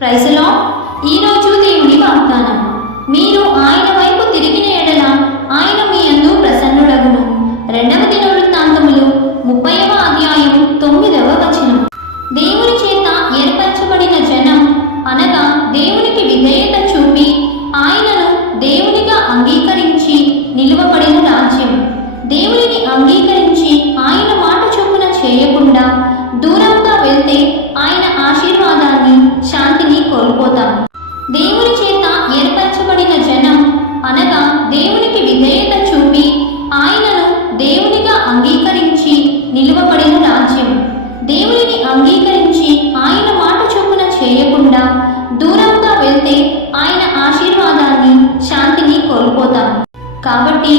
Praise the lord. ఈ రోజు దేవుని వాగ్దానం. మీరు ఆయన వైపు తిరిగిన ఎడల ఆయన మీ యందు ప్రసన్నుడగును. 2వ దినవృత్తాంతములు 30వ అధ్యాయం 9వ వచనం. దేవుని చేత ఏర్పరచబడిన జనం అనగా దేవునికి విధేయత చూపి ఆయనను దేవునిగా అంగీకరించి నిలువబడిన రాజ్యం. దేవునిని అంగీకరించి ఆయన మాట చొప్పున చేయకుండా దూరంగా వెళ్తే ఆయన ఆశీర్వాదాన్ని, శాంతిని కోల్పోతాం. దేవుని చేత ఏర్పరచబడిన జనం అనగా దేవునికి విధేయత చూపి ఆయనను దేవునిగా అంగీకరించి నిలువబడిన రాజ్యం. దేవునిని అంగీకరించి ఆయన మాట చొప్పున చేయకుండా దూరంగా వెళ్తే ఆయన ఆశీర్వాదాన్ని, శాంతిని కోల్పోతాం. కాబట్టి